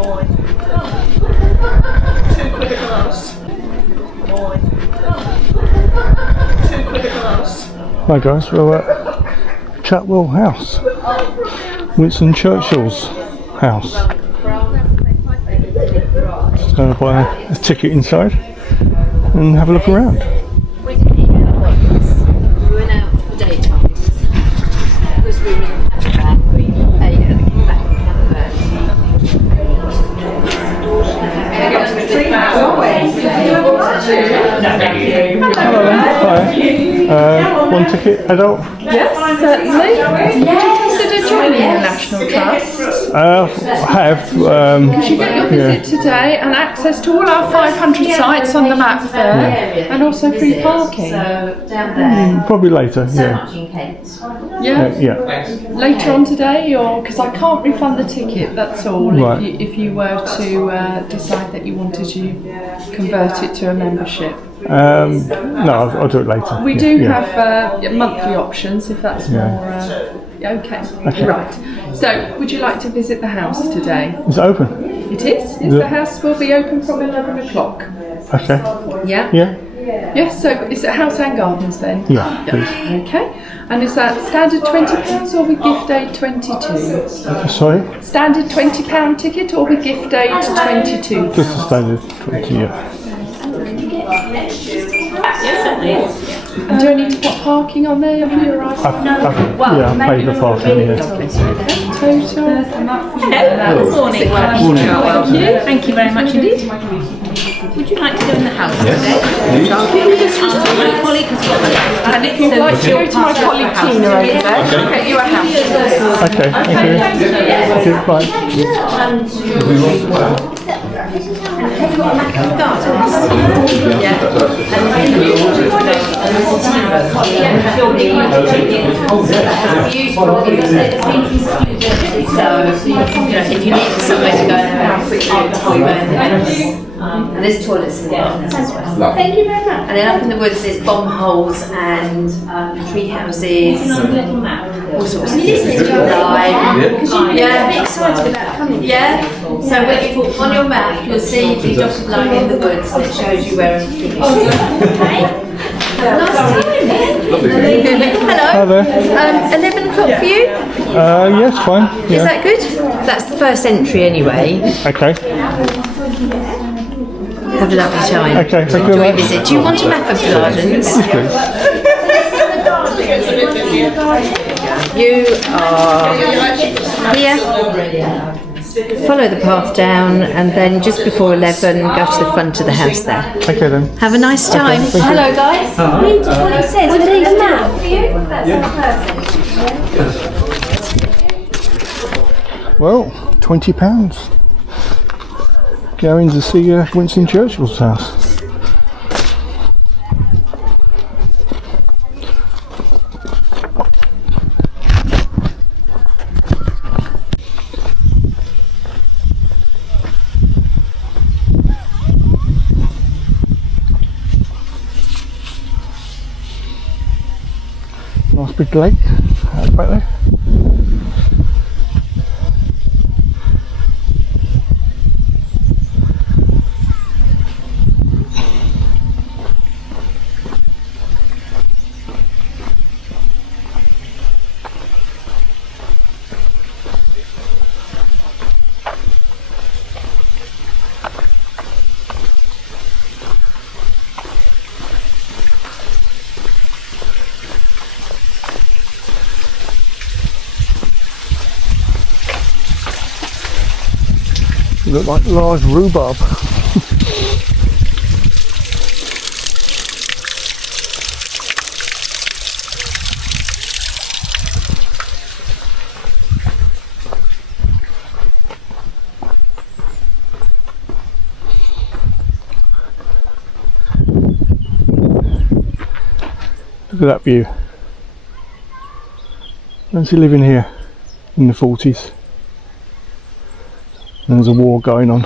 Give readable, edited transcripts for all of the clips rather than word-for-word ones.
£2 a glass. £2 a glass. Hi guys, we're at Chatwell House, Winston Churchill's house. Just going to buy a ticket inside and have a look around. We didn't even know what it was. We went out for daytime because we were in the back. We ate and came back and had a bed. Hello then, hi. One ticket, adult? Yes, certainly. Yes. Consider joining the National Trust. I have. You get your visit today and access to all our 500 sites on the map there, and also free parking. Probably later, yeah. Yeah. Later on today, or because I can't refund the ticket. That's all. Right. If you were to decide that you wanted to convert it to a membership. No, I'll do it later. We do have monthly options if that's more. Okay. Right. So, would you like to visit the house today? Is it open? It is. The house will be open from 11 o'clock. Okay. Yeah? Yeah? Yes, so is it house and gardens then? Yeah, please. Okay. And is that standard £20 or with gift aid 22? Sorry? Standard £20 ticket or with gift aid 22? Just a standard 20, yeah. And do I need to put parking on there for your ice? I paid the parking, yeah. Total. Good morning. Thank you very much indeed. Would you like to go in the house today? My colleague has got the house. And if you'd like to go to my colleague Tina over there, she'll get you a house. Okay, thank you. Okay, bye. If you need somewhere to go and there's toilets in the garden as well. Thank you very much. And then up in the woods there's bomb holes and tree houses, all sorts of things. Yeah, excited about coming. Yeah. So when you on your map you'll see the dotted line in the woods that shows you where everything is. Okay. Nice time. Hello. Hi there. 11 o'clock for you? Yes, fine. Yeah. Is that good? That's the first entry anyway. Okay. Have a lovely time. Okay, thank you Enjoy very your much. visit. Do you want a map of the gardens? You are here. Follow the path down and then just before 11 go to the front of the house there. Okay then. Have a nice time. Okay, hello guys. Read what it says. What is the map? Well, £20. Going to see Winston Churchill's house. Nice big lake out back there. Look like large rhubarb. Look at that view. Fancy living here in the 40s. There's a war going on.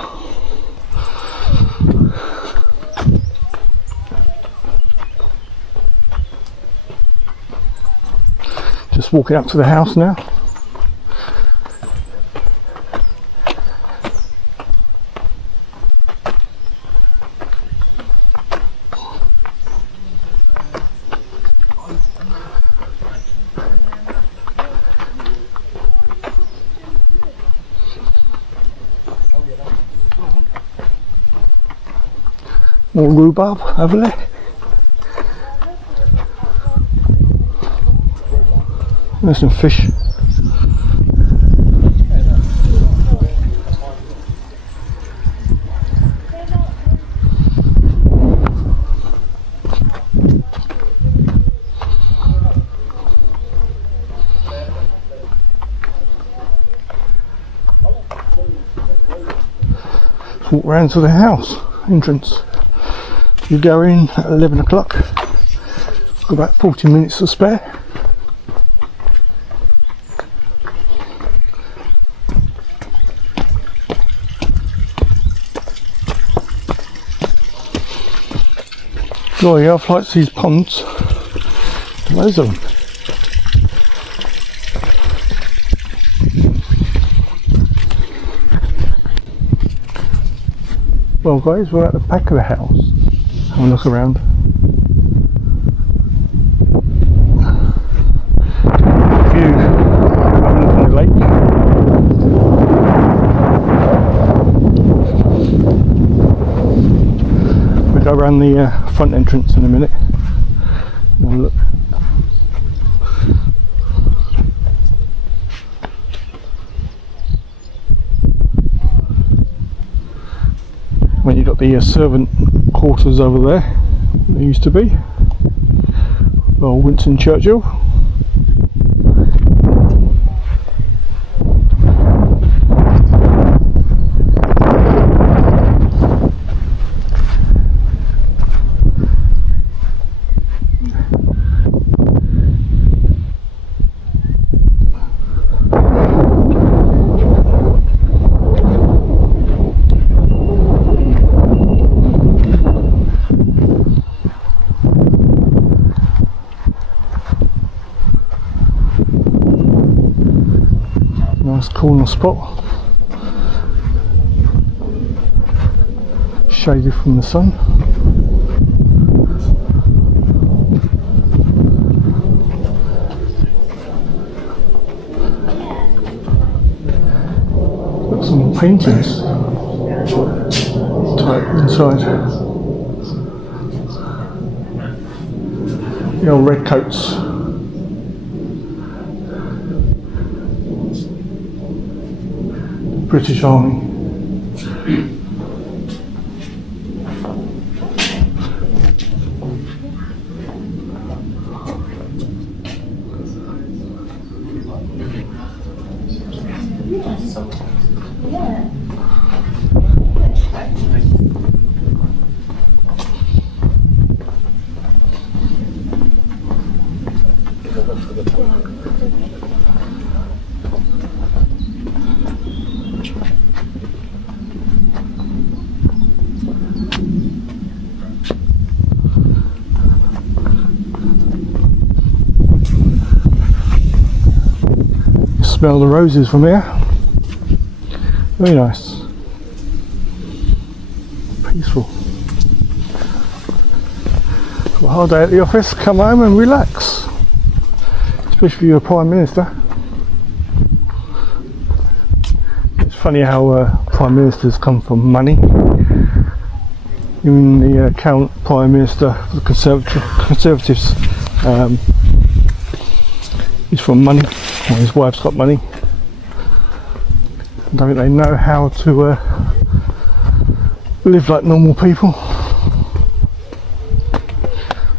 Just walking up to the house now. More rhubarb over there. There's some fish. Walk round to the house entrance. You go in at 11 o'clock. Got about 40 minutes to spare. Oh yeah, I've liked these ponds. Loads of them. Well guys, we're at the back of the house. Have a look around. View overlooking the lake. We'll go around the front entrance in a minute. Have a look. When you've got the servant quarters over there, there used to be. Well, Winston Churchill. Nice corner spot, shaded from the sun. Got some paintings type inside. The old red coats. British Army. Smell the roses from here. Very nice. Peaceful. Got a hard day at the office, come home and relax. Especially if you're a Prime Minister. It's funny how Prime Ministers come from money. Even the current Prime Minister for the Conservatives is from money. Well, his wife's got money. I don't think they know how to live like normal people.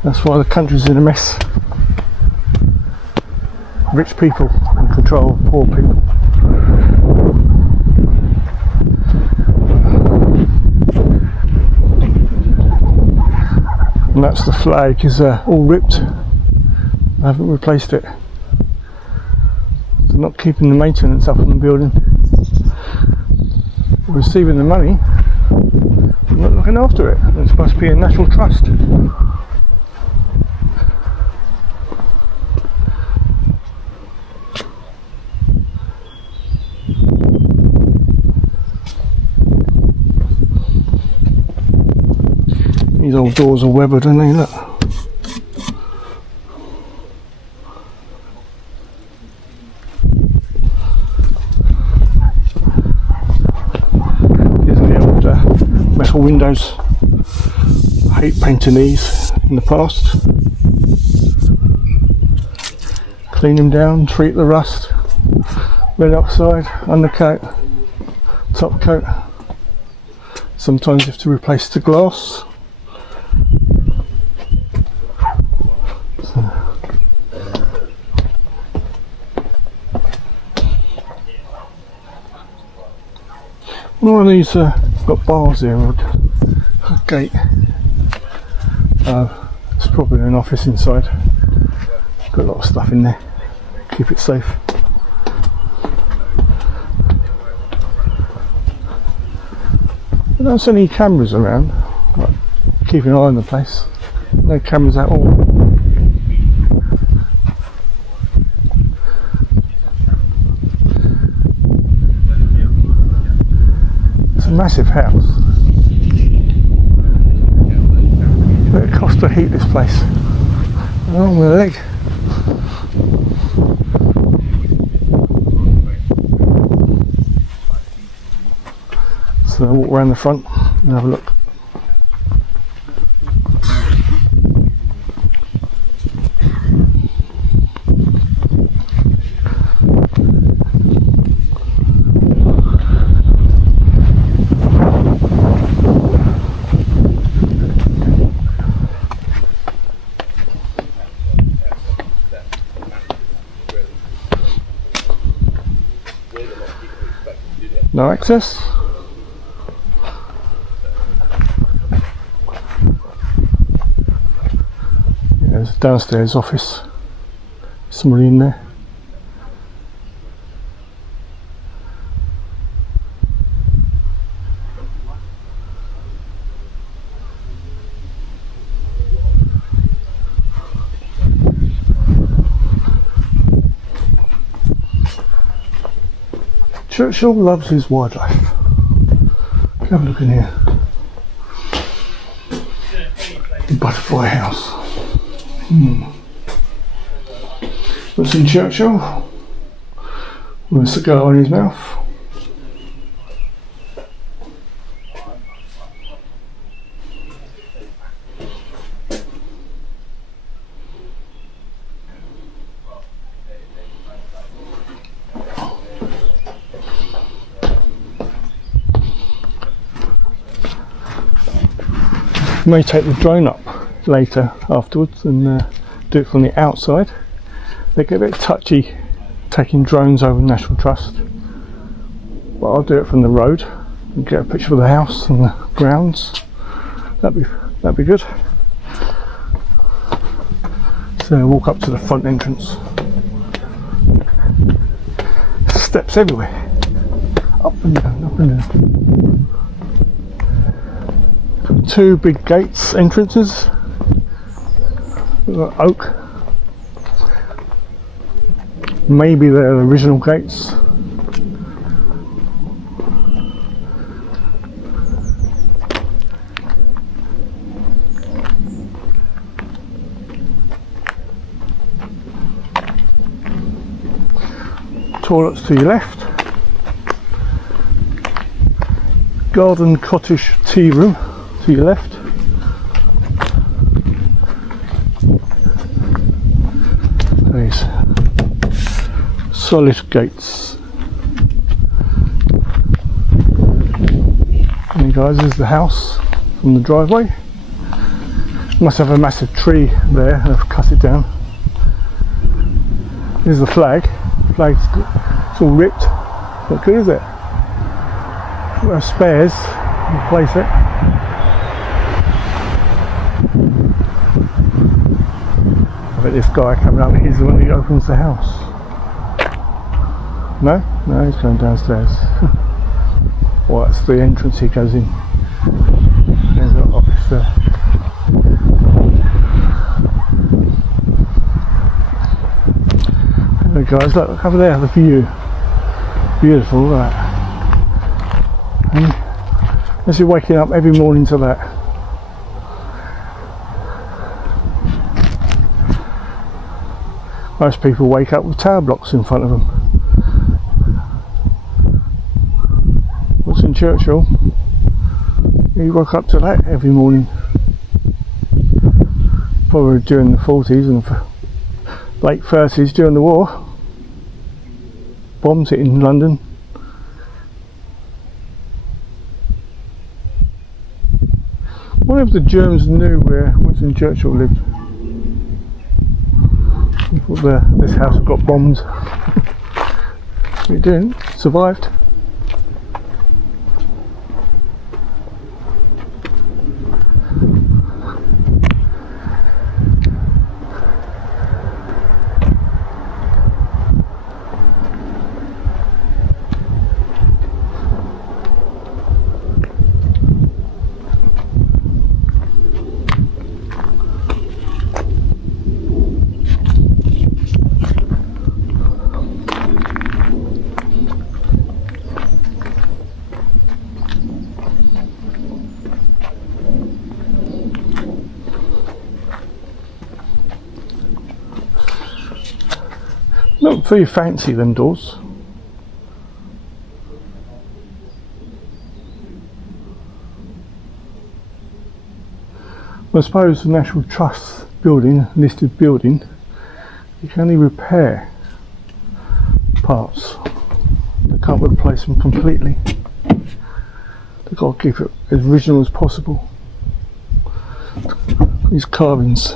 That's why the country's in a mess. Rich people in control of poor people. And that's the flag, is all ripped. I haven't replaced it. They're not keeping the maintenance up on the building. We're receiving the money, but not looking after it. It's supposed to be a national trust. These old doors are weathered, aren't they? Look. These are the old metal windows heat painting these in the past. Clean them down, treat the rust, red oxide, undercoat, top coat. Sometimes you have to replace the glass. One of these got bars here, a gate. It's probably an office inside. Got a lot of stuff in there. Keep it safe. I don't see any cameras around. Like, keep an eye on the place. No cameras at all. It's a massive house. What it costs to heat this place? Oh, my leg. So I'll walk around the front and have a look. No access. Yeah, there's a downstairs office. Somebody in there. Churchill loves his wildlife. Have a look in here. The butterfly house. Winston Churchill with a cigar in his mouth. May take the drone up later afterwards and do it from the outside. They get a bit touchy taking drones over National Trust, but I'll do it from the road and get a picture of the house and the grounds. That'd be good. So I'll walk up to the front entrance. Steps everywhere. Up and down, up and down. Two big gates, entrances. We've got oak. Maybe they're the original gates. Toilets to your left. Garden cottage tea room to your left. These solid gates. And guys, there's the house from the driveway. Must have a massive tree there, and I've cut it down. Here's the flag. The flag's it's all ripped. Not good, is it? We have spares. Replace it. I bet this guy coming up, he's the one who opens the house. No? No, he's going downstairs. Well, that's the entrance he goes in. There's an office there. Hello guys, look over there, the view. Beautiful, look at that. As you're waking up every morning to that. Most people wake up with tower blocks in front of them. Winston Churchill, he woke up to that every morning. probably during the 40s and late 30s during the war. Bombs hitting London. I wonder if the Germans knew where Winston Churchill lived. I thought this house had got bombed. It didn't. Survived. Not very fancy, them doors. I suppose the National Trust building, listed building, you can only repair parts. They can't replace them completely. They've got to keep it as original as possible. These carvings.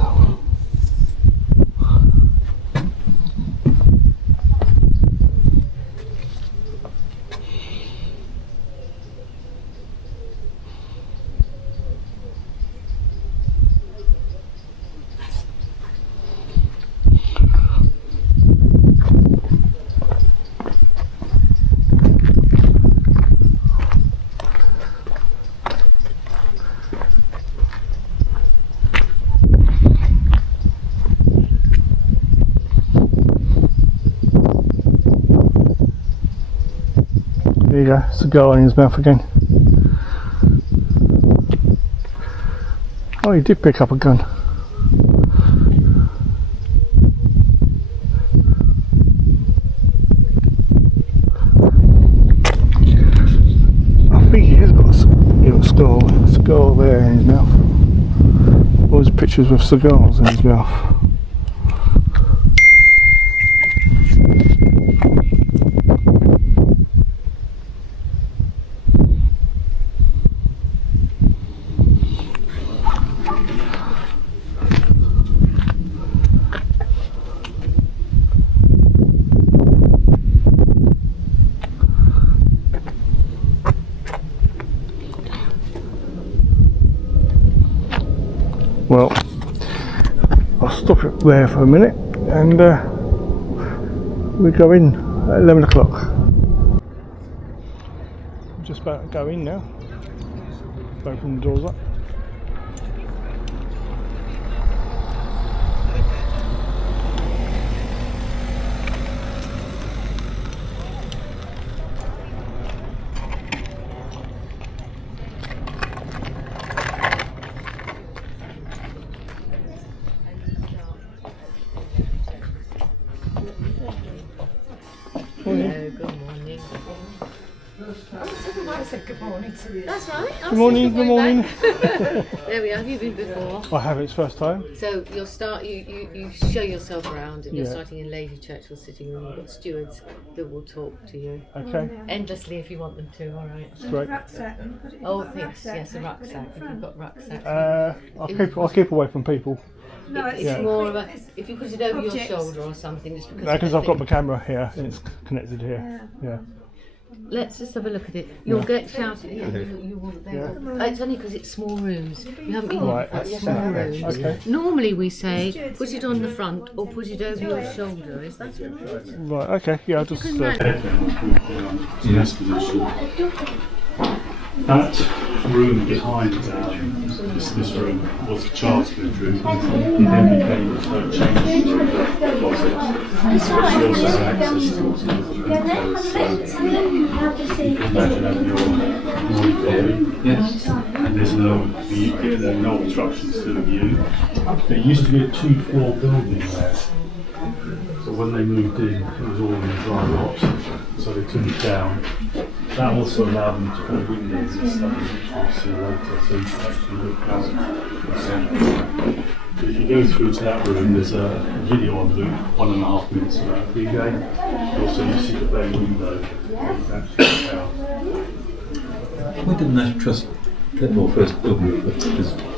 There you go, cigar in his mouth again. Oh, he did pick up a gun. I think he has got a cigar there in his mouth. All his pictures with cigars in his mouth. Well, I'll stop it there for a minute and we go in at 11 o'clock. I'm just about to go in now. Open the doors up. Hello, good morning. I said good morning to you. That's right. Good morning, good morning. There we are. Have you been before? I have, it's first time. So you'll start. You show yourself around, and you're starting in Lady Churchill sitting room. You've got stewards that will talk to you. Okay. Endlessly, if you want them to. All right. Great. Oh, yes, a rucksack. If you've got rucksack. I'll keep away from people. No, it's more of a, if you put it over your shoulder or something, just because. Because I've got my camera here and it's connected here. Yeah. Let's just have a look at it. You'll get shouted. Yeah, you will. It's only because it's small rooms. You haven't been in small rooms. Okay. Normally we say put it on the front or put it over your shoulder. Is that right? Right. Okay. Yeah. I'll just. That room behind this room was a child's bedroom. It then became a changed closet, which also had access to what's called the terrace. So you can imagine having your morning coffee. Yes. And there's no obstructions to the view. There used to be a 2-floor building there. So when they moved in, it was all in dry rot. So they took it down. That also allowed them to put windows and stuff, which we'll see later, so you can actually look out the centre. If you go through to that room, there's a video on loop, 1.5 minutes about D-Day. Also, you see the bay window. When did the National Trust first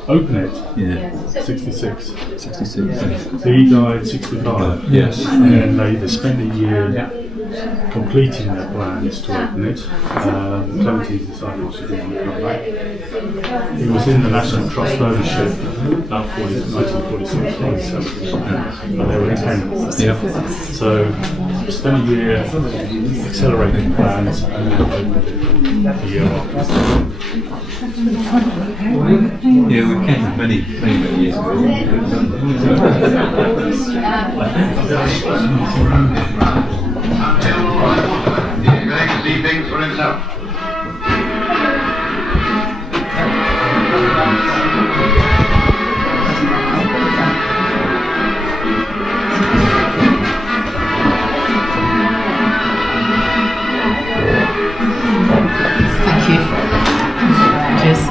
open it? Yeah. 66. 66. So he died 65. Yes. And they spent a year completing their plans to open it. Clementine decided she didn't want to come back. It was in the National Trust ownership about 1946, 47, but they were tenants. Yeah. So spent a year accelerating plans and then opened it a year after. Yeah, we came many years ago. He's going to see things for himself. Thank you. Cheers.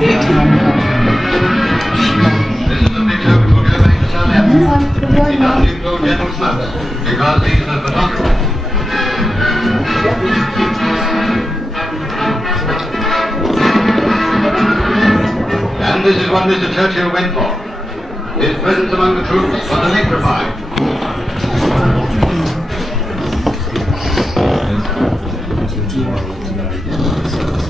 This is the picture which will go back to South Africa. He doesn't include General Smuts because he's a photographer. And this is what Mr. Churchill went for. His presence among the troops was electrifying.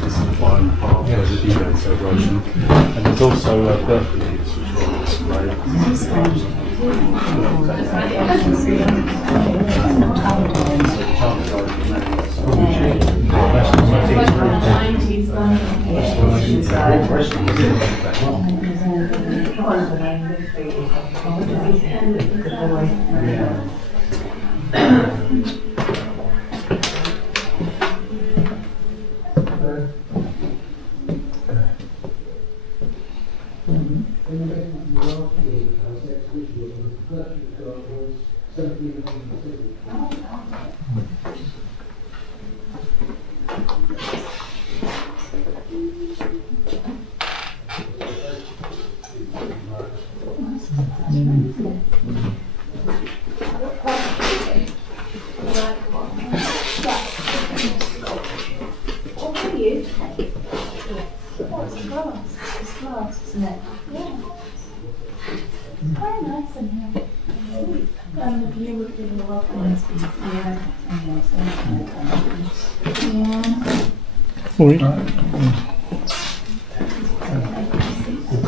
This is the final part of the D-Day celebration. And there's also a birthday piece which will display.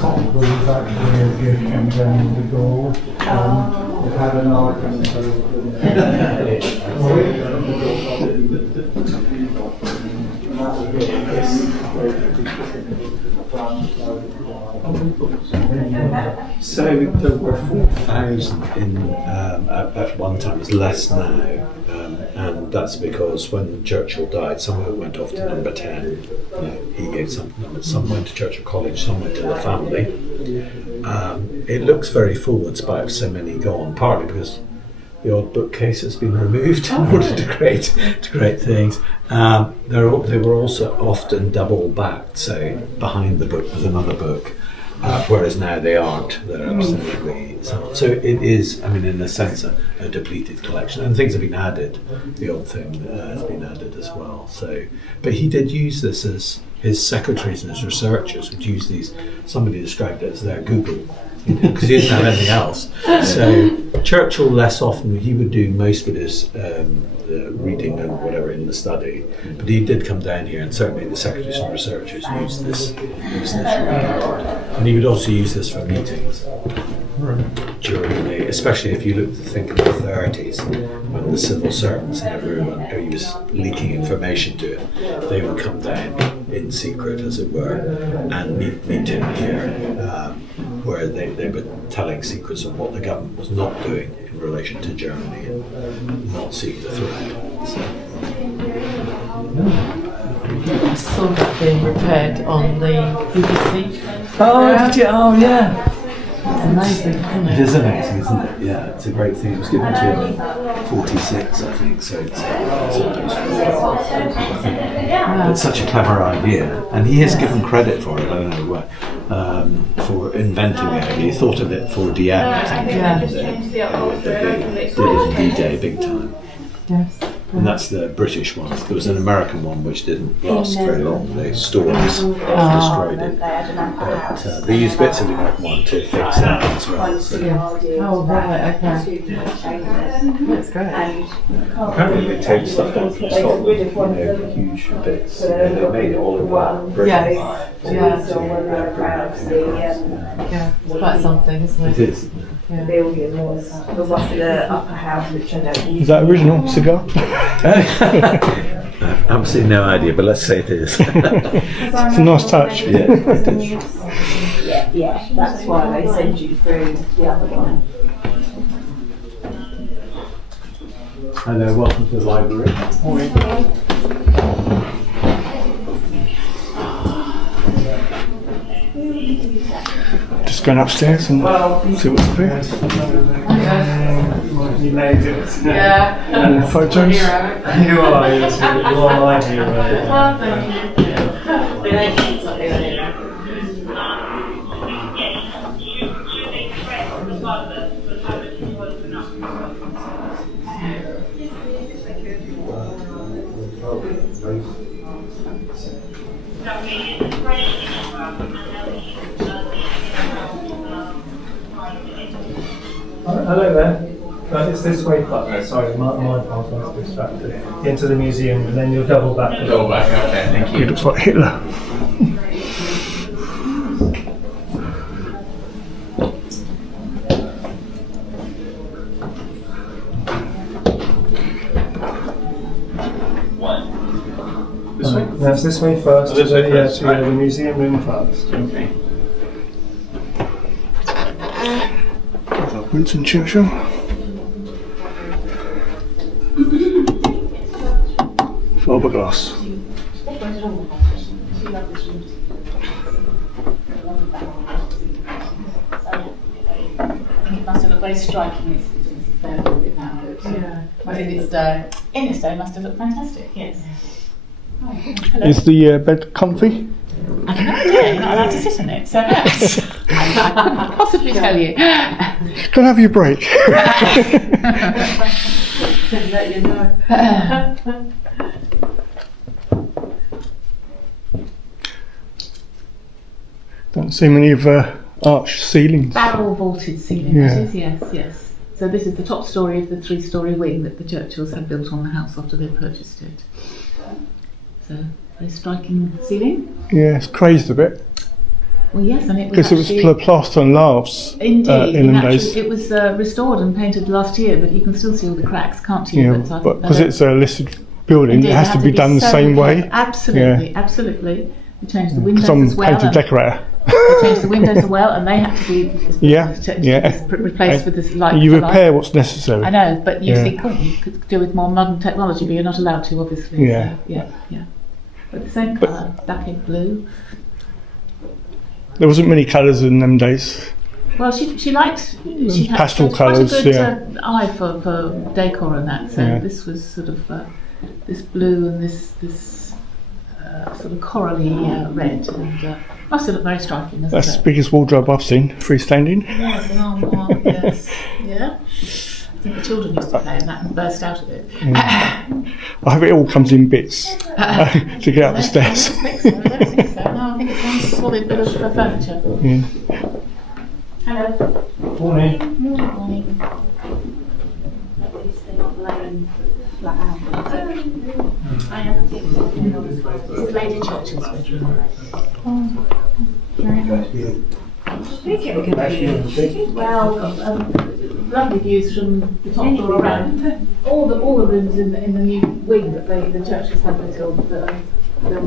can't believe that way of came down the door. We've had an argument So there were 4,000 in at one time. It's less now, and that's because when Churchill died, some of it went off to number 10. He gave some went to Churchill College, some went to the family. It looks very full in spite of so many gone, partly because the odd bookcase has been removed in order to create things. They were also often double backed, so behind the book was another book. Whereas now they aren't, they're absolutely so it is, I mean, in a sense, a depleted collection, and things have been added. The odd thing has been added as well. So, but he did use this as his secretaries and his researchers would use these. Somebody described it as their Google, because he didn't have anything else. So Churchill less often, he would do most of his reading and whatever in the study, but he did come down here, and certainly the secretaries and researchers used this record. And he would also use this for meetings during the, especially if you think of the 30s, when the civil servants and everyone who was leaking information to it, they would come down in secret, as it were, and meet him here, where they were telling secrets of what the government was not doing in relation to Germany and not seeing the threat. So. I saw that being repaired on the BBC. Oh, did you? Oh, yeah. amazing, isn't It is amazing, isn't it? Yeah, it's a great thing. It was given to him in 46, I think, so it's such a clever idea. And he is given credit for it, I don't know why, for inventing it. He thought of it for DM, I think. They did it in D-Day big time. Yes. And that's the British one. There was an American one which didn't last very long. The storms destroyed it. But they used bits of the American one to fix that as well. So. Oh, right, okay. That's great. Apparently they take stuff down from Scotland, huge bits. They made it all over Britain. Yeah, it's quite something, isn't it? It is. Yeah. Building was the upper house, which I don't use. Is that original cigar? I've absolutely no idea, but let's say it is. It's a nice touch. Yeah, it is. Yeah, that's why they send you through the other one. Hello, welcome to the library. Just going upstairs and see what's up here. You made it. Yeah. And photos. You are my hero. Well, thank you. Hello there. It's this way, partner. Sorry, my part I was distracted. Into the museum and then you'll double back. Double back, okay, thank He you. looks like Hitler. This way? No, it's this way first. Oh, this way first. To the museum room first. Okay. Winston Churchill. Fiberglass. It must have looked very striking. In its day, it must have looked fantastic. Yes. Hello. Is the bed comfy? I have no idea. You're not allowed to sit on it, so I couldn't possibly tell you. Can I have your break? Let you know. Don't see many of arched ceilings. Barrel vaulted ceiling, Yeah. that is, yes. So this is the top story of the 3-storey wing that the Churchills had built on the house after they purchased it. So, very striking ceiling. Yeah, it's crazed a bit. Well, yes, and it was Because it was actually... plaster and laths Indeed, in them actually, days. it was restored and painted last year, but you can still see all the cracks, can't you? Yeah, I but think because that- it's a listed building, Indeed, it has they to have be done the so same way. careful. Absolutely, absolutely. We changed the windows Because I'm as well. painted and decorator. They changed the windows as well, and they had to be replaced with this light. You repair what's necessary. I know, but you Yeah. think, oh, you could do with more modern technology, but you're not allowed to, obviously. Yeah. So, yeah. But the same colour, black and blue. There wasn't many colours in them days. Well, she liked she had Pastel quite colours, a good yeah. eye for decor and that. So Yeah. this was sort of this blue and this sort of corally red, and must have looked very striking. That's the biggest wardrobe I've seen, freestanding. Yes, an armoire, yes, yeah. I think the children used to play in that and burst out of it. I hope it all comes in bits to get up the stairs. I don't think so. No, I think it's one solid bit of furniture. Yeah. Hello. Morning. Morning. This is Lady Churchill's bedroom. Well, lovely views from the top floor around. All the rooms in the new wing that the Churchills had built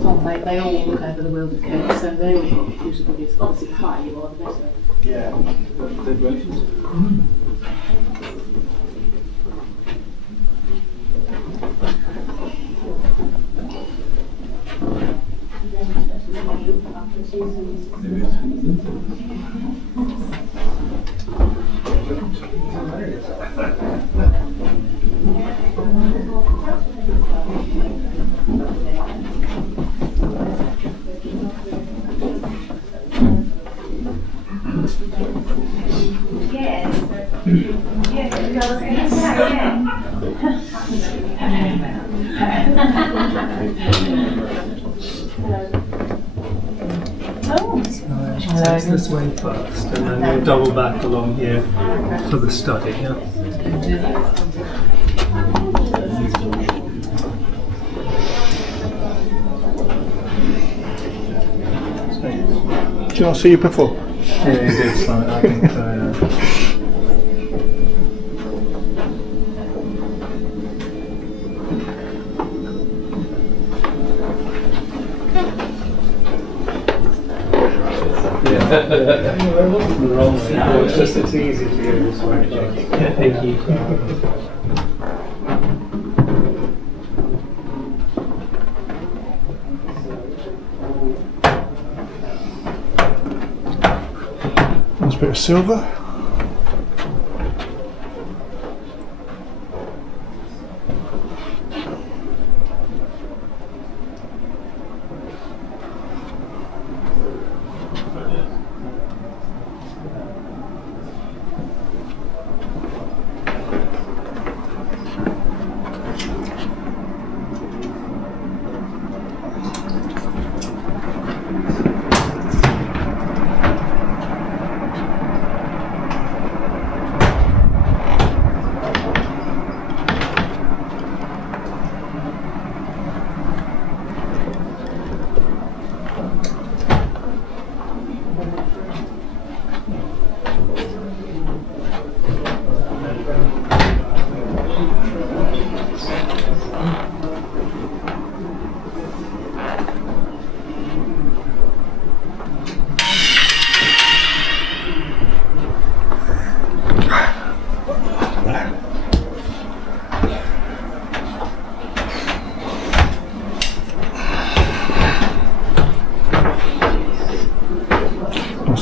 on, they all look over the World of Kent, so they all got beautiful views. Obviously, the higher you are, the better. Yeah. Takes this way first, and then we'll double back along here for the study. Yeah. Did I see you before? Yeah, you did. So I think so. Yeah. I wasn't the wrong way. It's just it's easy to go this way. Thank you. Nice bit of silver.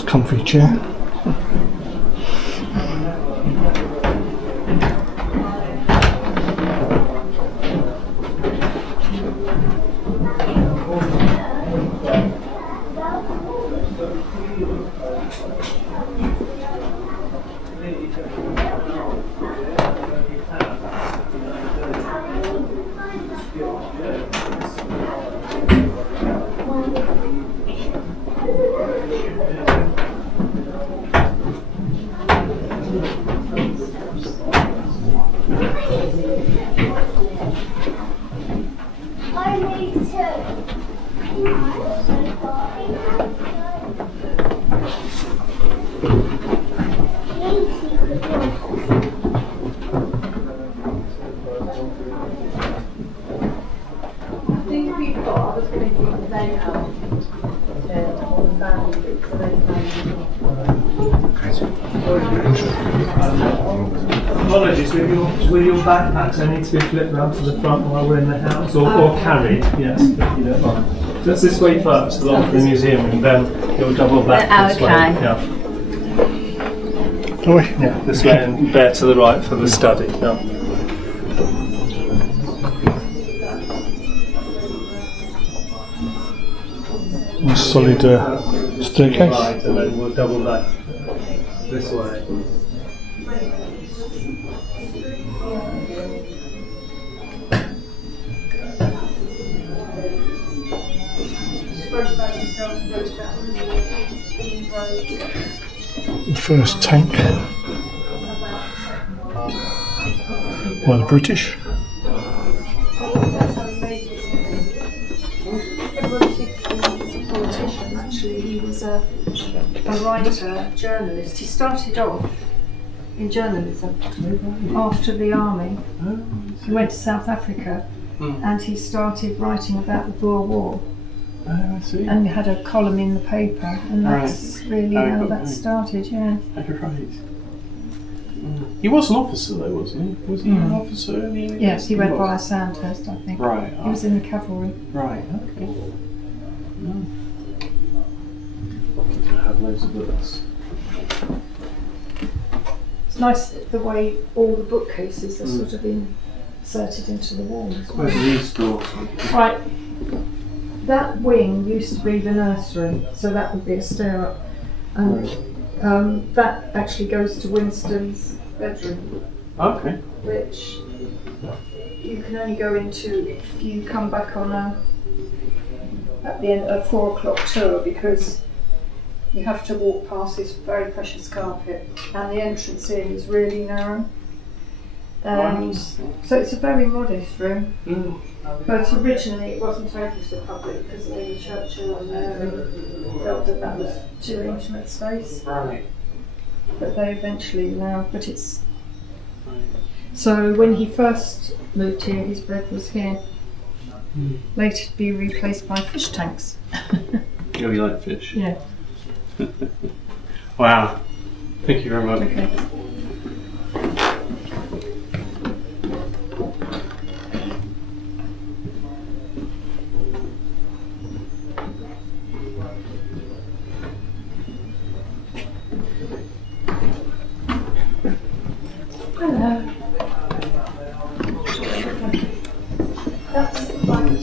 Comfy chair. Apologies, will your backpacks need to be flipped round to the front while we're in the house, or carried? Yes, if you don't mind. Just this way first, along to the museum, and then you'll double back this way. Yeah. Oh, yeah, this way, and bear to the right for the study. Yeah. A solid staircase. Right, and then we'll double back this way. The first tank by the British. Actually, he was a writer, journalist. He started off in journalism after the army. He went to South Africa and he started writing about the Boer War. Oh, I see. And had a column in the paper, and that's really how that started, yeah. Right. He was an officer though, wasn't he? Was he an officer? Yes, he went via Sandhurst, I think. Right. He was in the cavalry. Right, okay. I have loads of books. It's nice the way all the bookcases are sort of inserted into the wall as well. Where are these doors? Right. That wing used to be the nursery, so that would be a stair up. And that actually goes to Winston's bedroom, Okay. which you can only go into if you come back on at the end of 4 o'clock tour, because you have to walk past this very precious carpet, and the entrance in is really narrow. So it's a very modest room, but originally it wasn't open to the public because Lady Churchill and Mary felt that was too intimate space. But they eventually allowed. But it's so when he first moved here, his bed was here. Later to be replaced by fish tanks. Oh, you like fish? Yeah. Wow. Thank you very much. Okay. Hello. That's the final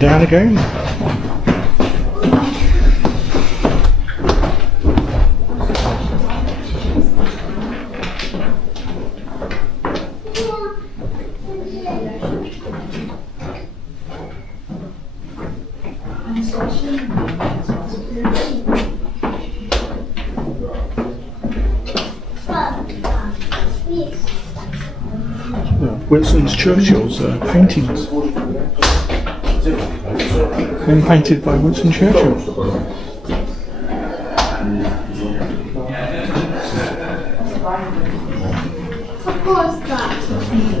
Down again. Winston Churchill's paintings. Been painted by Winston Churchill.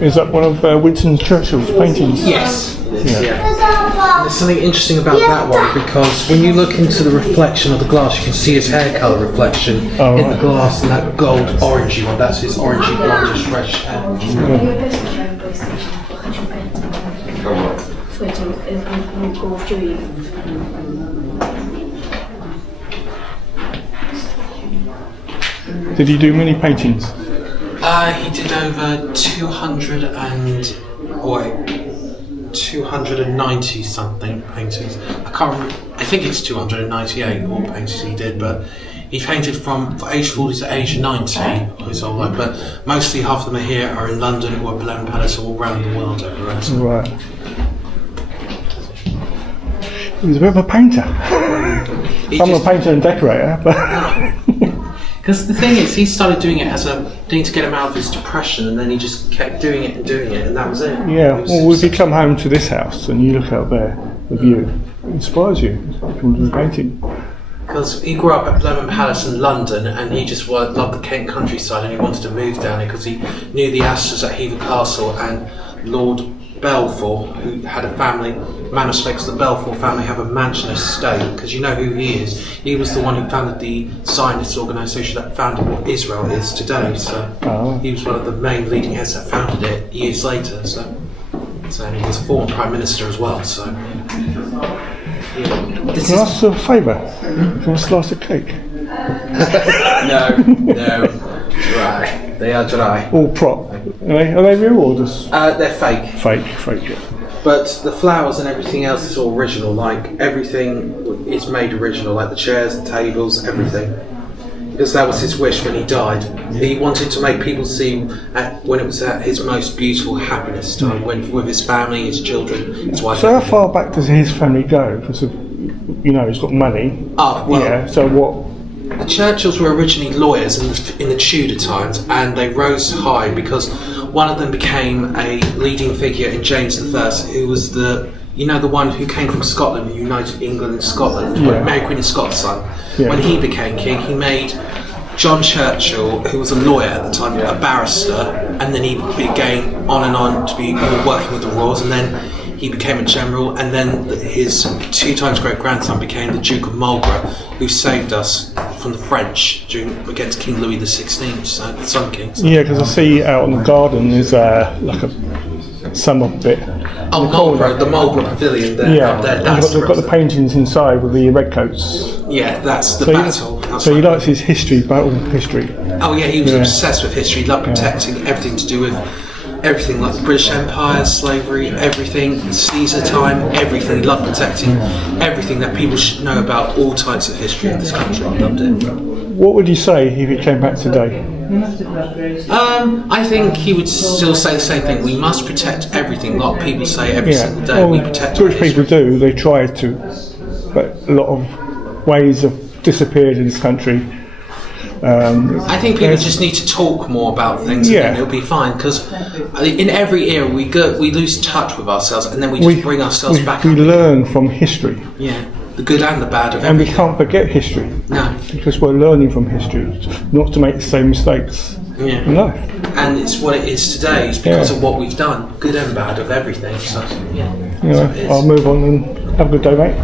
Is that one of Winston Churchill's paintings? Yes. Yeah. There's something interesting about that one, because when you look into the reflection of the glass, you can see his hair colour reflection in the glass, and that gold orangey one, that's his orangey blondish fresh hair. Did he do many paintings? He did over 290 something paintings. I can't remember, I think it's 298 all paintings he did, but he painted from age 40 to age 90 his whole life, but mostly half of them are here, are in London or Blenheim Palace, or all around the world everywhere. So. Right. He was a bit of a painter. I'm a painter and decorator, but... Because the thing is, he started doing it as a thing to get him out of his depression, and then he just kept doing it, and that was it. Yeah, well, if you come home to this house and you look out there, the view, it inspires you. It's like doing painting. Because he grew up at Blenheim Palace in London, and he just loved the Kent countryside, and he wanted to move down there because he knew the Astors at Hever Castle, and Lord Balfour, who had a family, managed, because the Balfour family have a mansion estate, because you know who he is. He was the one who founded the Zionist organisation that founded what Israel is today, so he was one of the main leading heads that founded it years later, so and he was a former Prime Minister as well, so... Can I ask a favour? Can you want a slice of cake? No, dry. They are dry. All prop. Are they real or just... they're fake. Fake, yeah. But the flowers and everything else is all original, like everything is made original, like the chairs, the tables, everything. because that was his wish when he died. He wanted to make people see when it was at his most beautiful happiness time, when with his family, his children, his wife. So how far back does his family go? Because of, he's got money. Oh, well, yeah. So what? The Churchills were originally lawyers in the Tudor times, and they rose high because one of them became a leading figure in James I, who was the one who came from Scotland, who united England and Scotland, Mary Queen of Scots' son. Yeah. When he became king, he made John Churchill, who was a lawyer at the time, a barrister, and then he began on and on to be working with the royals, and then he became a general, and then his 2 times great-grandson became the Duke of Marlborough, who saved us from the French against King Louis XVI, the Sun King. So. Yeah, because I see out in the garden there's like a summer bit. Oh, the Marlborough Pavilion there. Yeah, up there. They've got the paintings inside with the redcoats. Yeah, that's the battle. So he likes his history, battle history. Oh yeah, he was obsessed with history. He loved protecting everything to do with everything, like the British Empire, slavery, everything, Caesar time, everything. He loved protecting everything that people should know about all types of history of this country. He loved it. What would you say if he came back today? I think he would still say the same thing. We must protect everything. A lot of people say every single day we protect British people do. They try to, but a lot of ways have disappeared in this country. I think people just need to talk more about things, and then it'll be fine. Because in every era we lose touch with ourselves, and then we just bring ourselves back. We learn from history. Yeah, the good and the bad of and everything. We can't forget history. No, because we're learning from history, not to make the same mistakes. Yeah. No. And it's what it is today. It's because of what we've done, good and bad of everything. So I'll move on and have a good day, mate.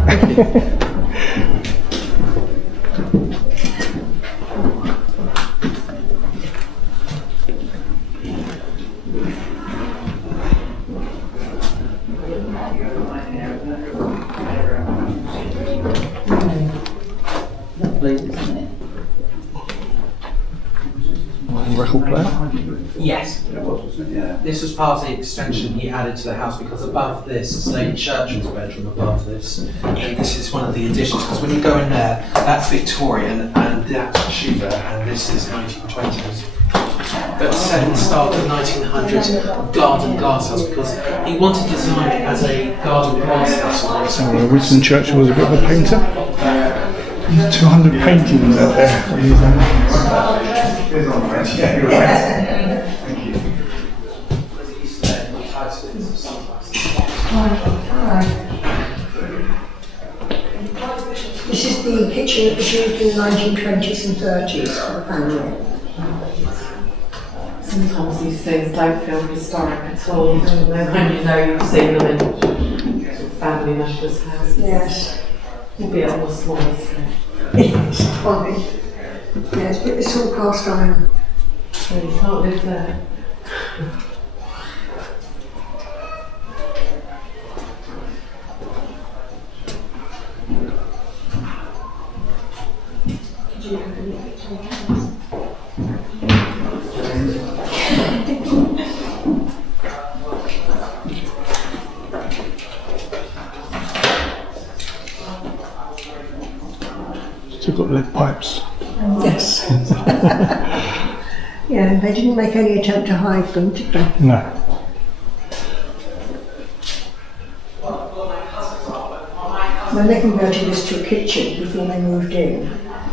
Record player? Yes. This was part of the extension he added to the house, because above this is Lady Churchill's bedroom above this, and this is one of the additions, because when you go in there, that's Victorian and that's Tudor, and this is 1920s. But set in the start of the 1900s, garden glasshouse, because he wanted to design it as a garden glasshouse. Winston Churchill was a bit of a painter. 200 paintings out there. This is the kitchen that was used in the 1920s and 30s for the family. Sometimes these things don't feel historic at all, don't they? When you know you've seen them in family members' houses. Yes. Albeit on the smaller scale. It's funny. Yes, but it's all cast iron. Well, you can't live there. Still got lead pipes. Yes. Yeah, they didn't make any attempt to hide them, did they? No. When they converted this to a kitchen before they moved in,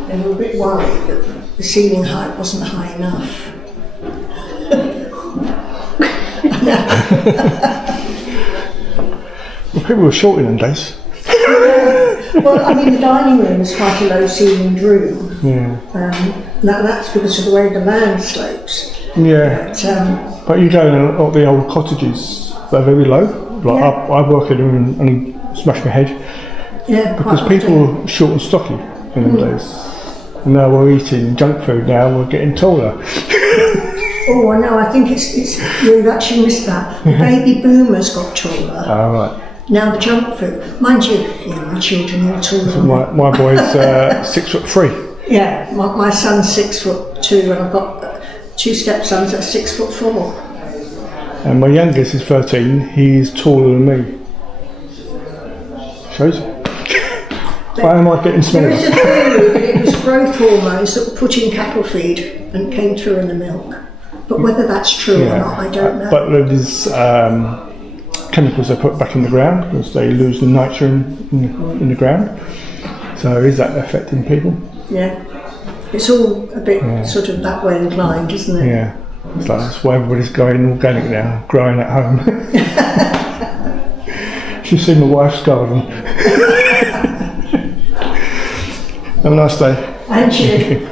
they were a bit worried that the ceiling height wasn't high enough. Well, people were short in them days. Well, I mean, the dining room is quite a low-ceilinged room. Yeah. That's because of the way the land slopes. Yeah. But you go in all the old cottages, they're very low. Like I work in them and only smash my head. Yeah, because people were short and stocky in them days. And now we're eating junk food now, we're getting taller. Oh, no, I think you've actually missed that. The baby boomers got taller. Oh, right. Now the junk food. Mind you, my children are taller. My boy's 6'3". Yeah, my son's 6'2", and I've got 2 stepsons that are 6'4". And my youngest is 13, he's taller than me. Shows you. Why am I getting smaller? There is a theory that it was growth hormones that were put in cattle feed and came through in the milk. But whether that's true or not, I don't know. But there's chemicals they put back in the ground because they lose the nitrogen in the ground. So is that affecting people? Yeah. It's all a bit sort of that way inclined, isn't it? Yeah. It's like that's why everybody's going organic now, growing at home. You've seen my wife's garden. Have a nice day. And you.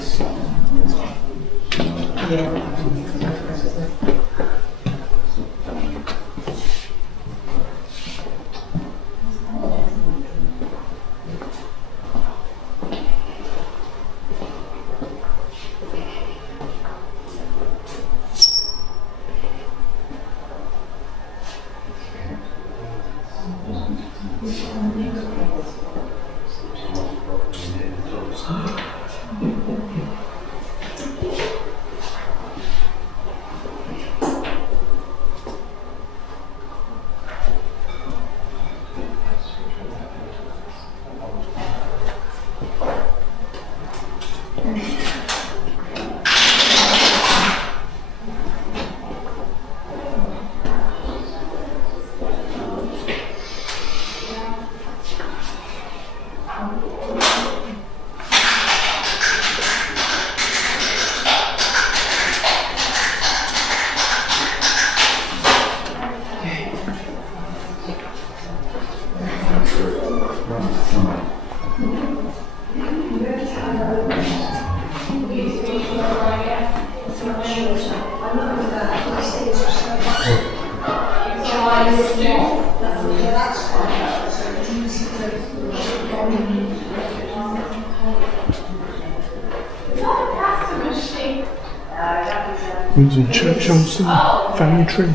Winston Churchill's family tree.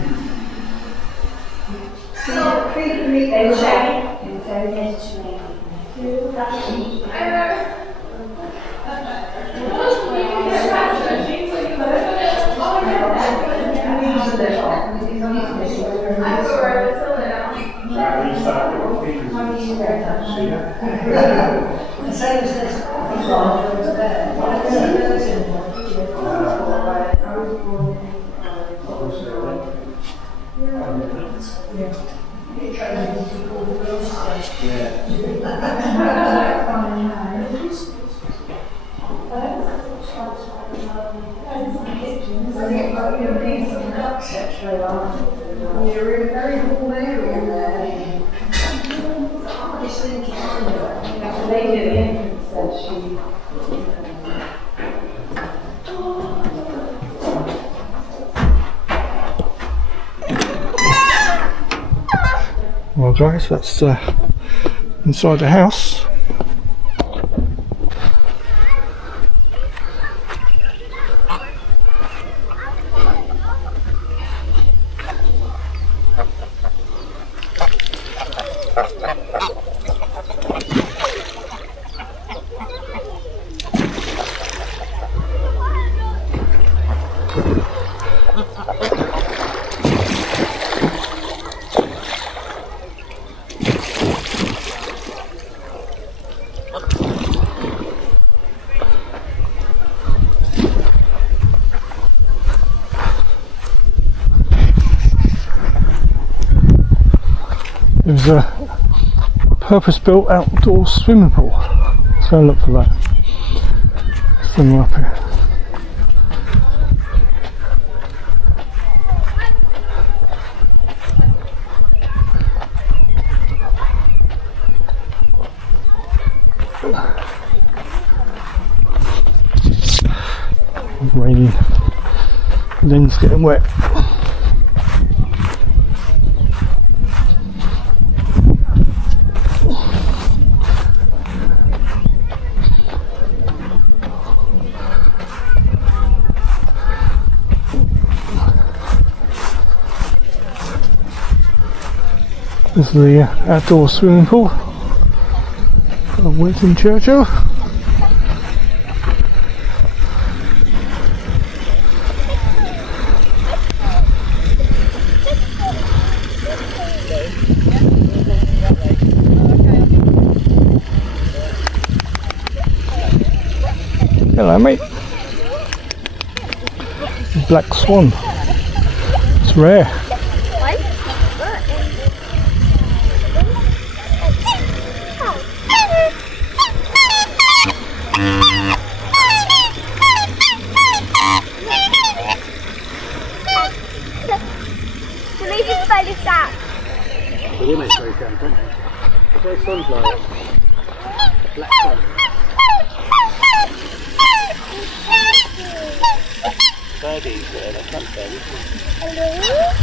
Well guys, that's inside the house. There's a purpose-built outdoor swimming pool. Let's go and look for that. Somewhere up here. It's raining. Lens getting wet. This is the outdoor swimming pool of Winston Churchill. Hello, mate. Black swan. It's rare. They do make very sound, don't they? What are those swans like? Black swans. Birdies, they're front birdies. Hello.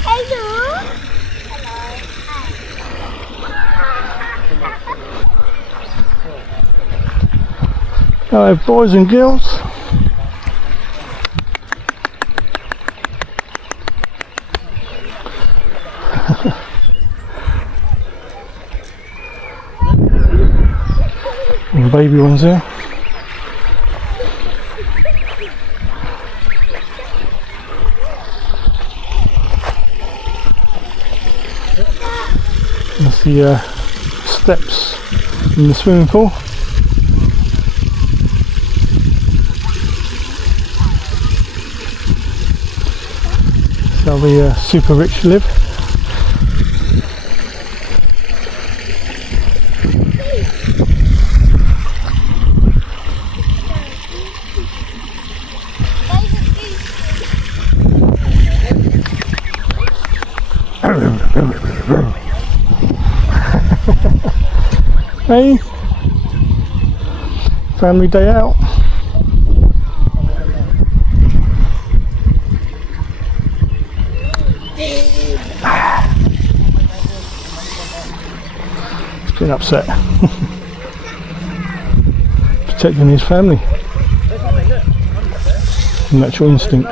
Hello. Hello, boys and girls. And baby ones there. That's the steps in the swimming pool. That's how the super rich live. Hey, family day out. He's getting upset. Protecting his family. Natural instinct.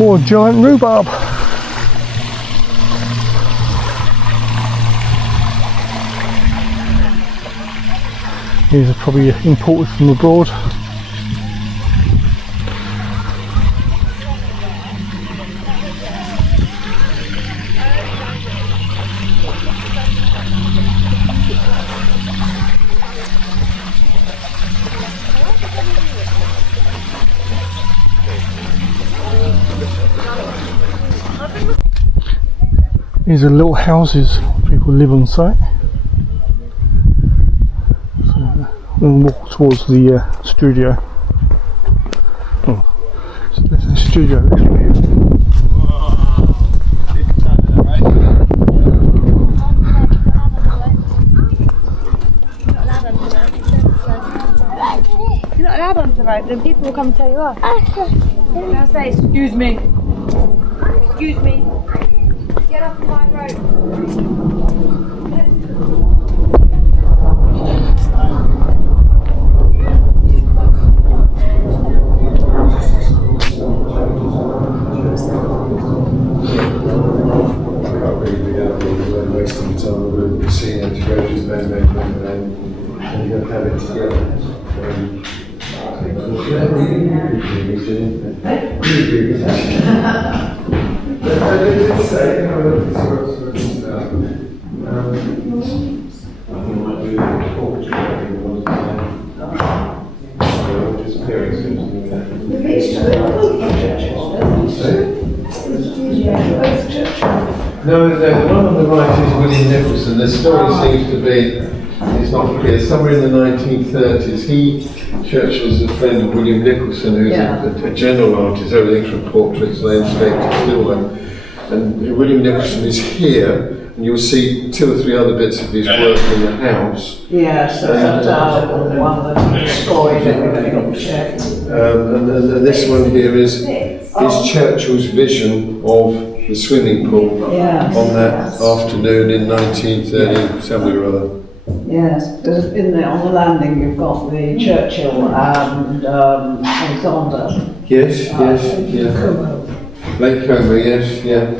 Or giant rhubarb. These are probably imported from abroad. These are little houses people live on site. So we'll walk towards the studio. Oh, so there's a studio this way. You're not allowed onto the road, then people will come and tell you off. They'll say, excuse me. Excuse me. Get off my road. Wasting time with seeing integrations, then and you'll have it together. No, the one on the right is William Nicholson. The story seems to be, it's not clear, somewhere in the 1930s, Churchill's a friend of William Nicholson, who's a general artist, everything from portraits, landscape to still life. And William Nicholson is here, and you'll see 2 or 3 other bits of his work in the house. Yes, that's the one that destroyed everything. And this one here is Churchill's vision of the swimming pool on that afternoon in 1930, somewhere or other. Yes, because on the landing you've got the Churchill and Alexander. Yes, yeah. Lake Como, yes, yeah.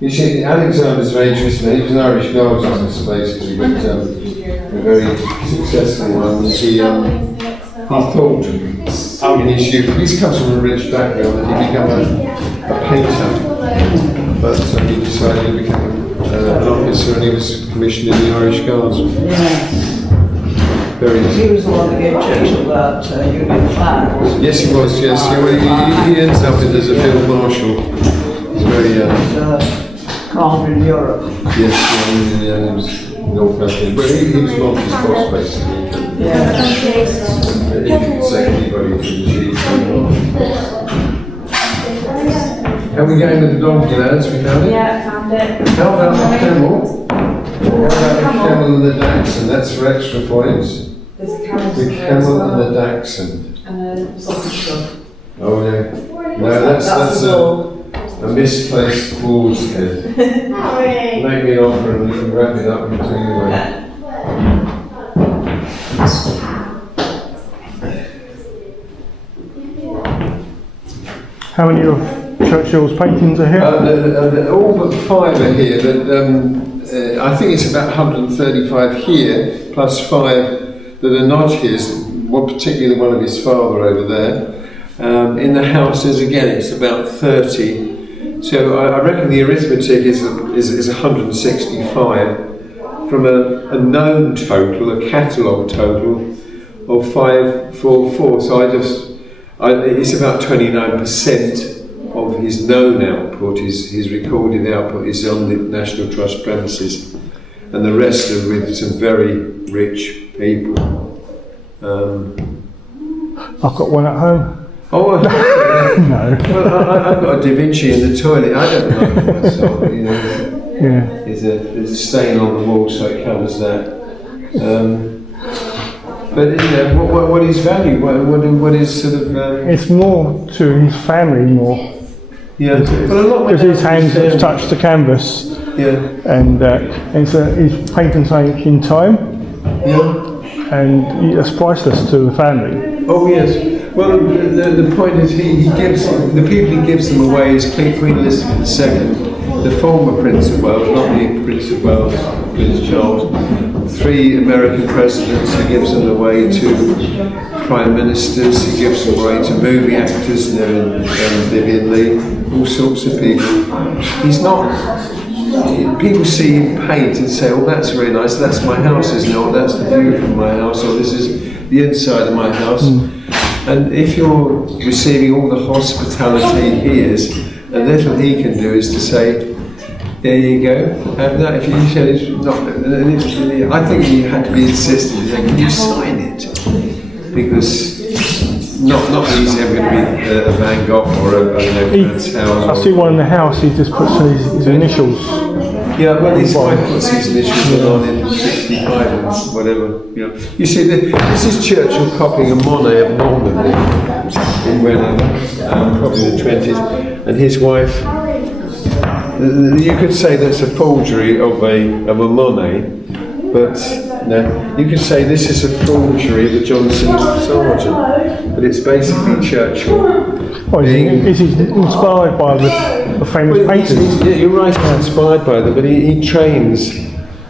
You see, Alexander's very interesting. He was an Irish Guards officer, basically, but a very successful one. He thought in his youth, he comes from a rich background, that he'd become a painter. But he decided to become an officer, and he was commissioned in the Irish Guards. Yes. He was the one that gave Churchill that Union flag. Yes, he was, yes. He ends up as a field marshal. He's very... Commander in Europe. Yes, he was North African. But he was Monty's boss, basically. Yeah. If you could say anybody from the chief. How are we going with the donkey, lads? We found it? Yeah, found it. How about the camel? How about the camel and the dachshund? That's for extra points. There's a camel. The camel and the dachshund. And a sausage dog. Oh yeah. No, that's a misplaced bull's head. Make me an offer and we can wrap it up and take it away. How many of Churchill's paintings are here? All but 5 are here, but I think it's about 135 here, plus 5 that are not his, particularly one of his father over there. In the house, it's about 30. So I reckon the arithmetic is 165 from a known total, a catalogue total of 544. So it's about 29% of his known output, his recorded output is on the National Trust premises, and the rest are with some very rich people. I've got one at home. Oh, no. Well, I've got a Da Vinci in the toilet. I don't know myself. Yeah. There's a stain on the wall, so it covers that. But what is value? What is sort of? It's more to his family, more. Yeah. Because his hands have touched the canvas. Yeah. And he's painting something in time. Yeah. And it's priceless to the family. Oh yes. Well, the point is he gives the people he gives them away is Queen Elizabeth II, the former Prince of Wales, not the Prince of Wales, Prince Charles. 3 American presidents. He gives them away to prime ministers. He gives them away to movie actors. Vivian Leigh, all sorts of people. He's not. People see him paint and say, "Oh, that's very nice. That's my house, isn't it? Or that's the view from my house. Or this is the inside of my house." And if you're receiving all the hospitality he is, the little he can do is to say, "There you go, have that." If you said it's not, I think he had to be insistent. Can you sign it? Because not that he's ever going to be a Van Gogh or Frans Howard. I see one in the house. He just puts his initials. Yeah, well, his wife puts his initials on in 65 and whatever. You see, this is Churchill copying a Monet of Normandy in whenever, probably the 20s, and his wife. You could say that's a forgery of a Monet, but no, you could say this is a forgery of a Johnson Sargent, but it's basically Churchill. Well, is he inspired by the famous painters? Yeah, you're right, he's inspired by them, but he trains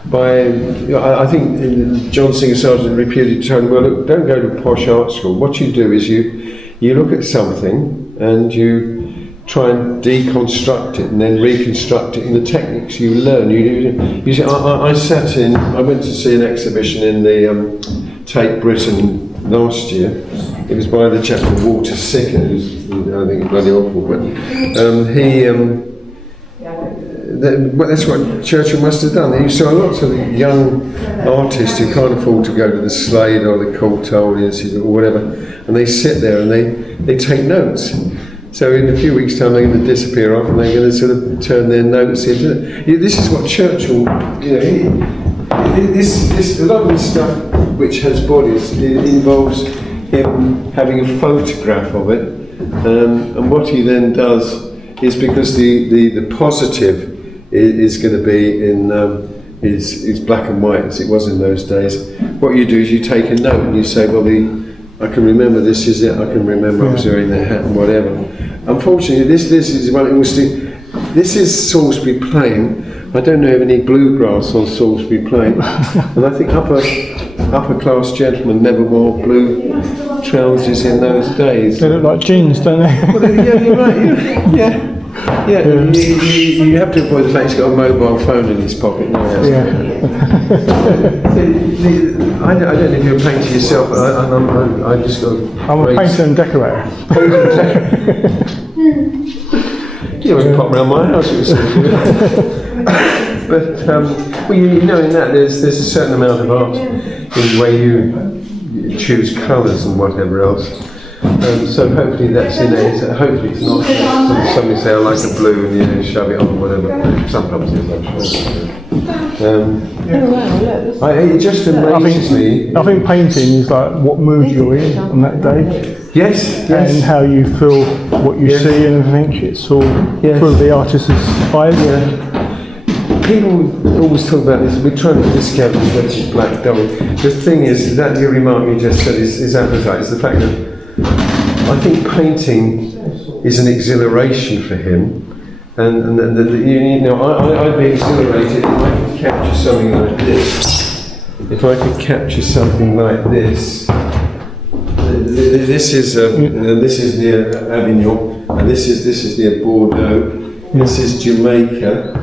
by, I think John Singer Sargent repeatedly told him, well, look, don't go to posh art school. What you do is you look at something and you try and deconstruct it and then reconstruct it in the techniques you learn. You see, I went to see an exhibition in the Tate Britain last year. It was by the chap called Walter Sicker, who's I think bloody awful, but that's what Churchill must have done. You saw lots of the young artists who can't afford to go to the Slade or the Courtauld Institute or whatever, and they sit there and they take notes. So in a few weeks' time they're going to disappear off and they're going to sort of turn their notes into it. This is what Churchill, this a lot of this stuff which has bodies, it involves him having a photograph of it, and what he then does is, because the positive is going to be in is black and white as it was in those days. What you do is you take a note and you say, well, I can remember this is it. I can remember I was wearing the hat and whatever. Unfortunately, this is one it was. This is Salisbury Plain. I don't know of any bluegrass on Salisbury Plain, and I think upper class gentlemen never wore blue trousers in those days. They look like jeans, don't they? Well, yeah, you're right. Yeah. You have to avoid the fact he's got a mobile phone in his pocket now. Yeah. I don't know if you're a painter yourself, but I just got. I'm a painter and decorator. You always pop around my house, but well, you know, in that there's a certain amount of art in the way you choose colours and whatever else. So hopefully that's in there. So hopefully it's not somebody say I like a blue and you shove it on whatever. Sometimes it's not sure. It just amazes me. I think painting is like what mood you're in on that day. Yes. And how you feel what you see and everything. It's all through the artist's eyes. Yeah. People always talk about this. We're trying to discount this black dog. The thing is that your remark you just said is appetite. It's the fact that I think painting is an exhilaration for him. And you know, I'd be exhilarated if I could capture something like this. If I could capture something like this. This is near Avignon, and this is near Bordeaux. This is Jamaica,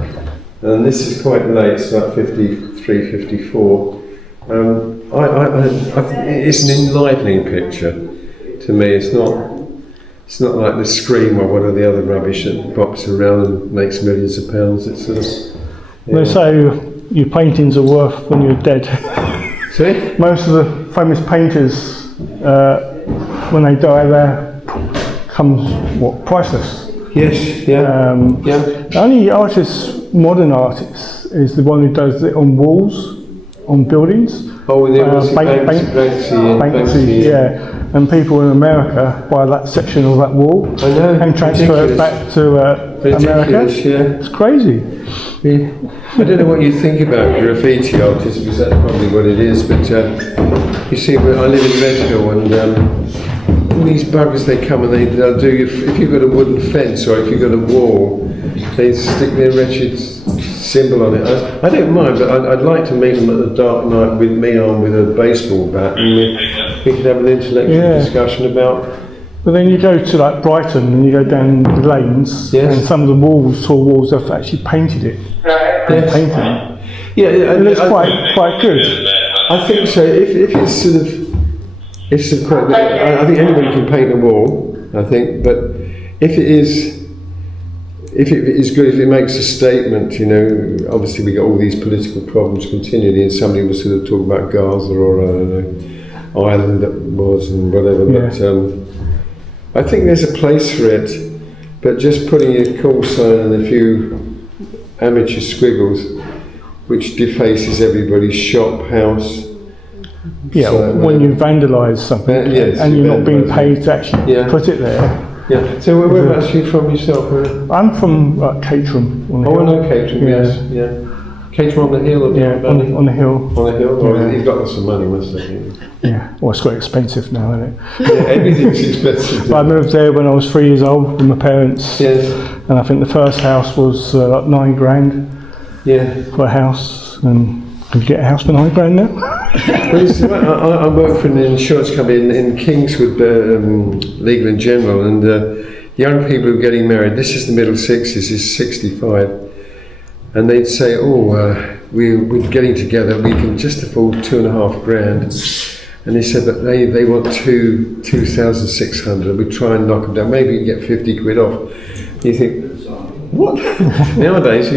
and this is quite late. It's about 53, 54. It's an enlivening picture to me. It's not like the Scream or one of the other rubbish that bops around and makes millions of pounds. It's sort of. They say your paintings are worth when you're dead. See? Most of the famous painters, when they die, there comes priceless. Yes. Yeah. The only artist, modern artist, is the one who does it on walls, on buildings. Oh, Banksy. Yeah. And people in America buy that section of that wall and transfer it back to America. Yeah. It's crazy. Yeah. I don't know what you think about graffiti artists, because that's probably what it is, but you see, I live in Redhill, and all these buggers, they come and they'll do, if you've got a wooden fence or if you've got a wall, they stick their wretched symbol on it. I don't mind, but I'd like to meet them at the dark night with me on with a baseball bat, and we could have an intellectual discussion about. But then you go to like Brighton and you go down the lanes, and some of the tall walls, have actually painted it. It looks quite good. I think so. If it's quite. I think anybody can paint a wall. I think, but if it is good, if it makes a statement, you know, obviously we got all these political problems continually, and somebody was sort of talking about Gaza or I don't know, Ireland that was and whatever. But I think there's a place for it. But just putting a call sign and a few amateur squiggles, which defaces everybody's shop, house. Yeah, when you vandalise something and you're not being paid to actually put it there. Yeah. So whereabouts are you from yourself? I'm from Caterham. I know Caterham. Yes. Yeah. Caterham on the hill. Or on the hill. On the hill. Oh, you've got lots of money, must you? Yeah. Well, it's quite expensive now, isn't it? Yeah, everything's expensive. But I moved there when I was 3 years old with my parents. Yes. And I think the first house was like $9 grand. Yeah. For a house, and could you get a house for $9 grand now? I work for an insurance company in Kingswood, Legal and General, and young people who are getting married, this is the middle 60s, is 65, and they'd say, we're getting together, we can just afford $2.5 grand, and they said, but they want 2,600, we try and knock them down, maybe you get 50 quid off. You think, what? Nowadays,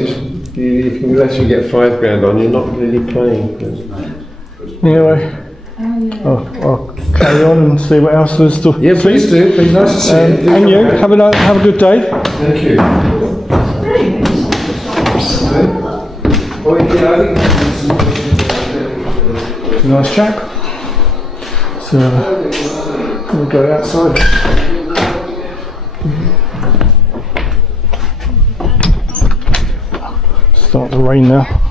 if you actually get $5 grand on, you're not really playing. Anyway, I'll carry on and see what else there's to see. Yeah, please do. It's nice to see you. And you, have a good day. Thank you. Nice chap. So, we'll go outside. Start to rain now.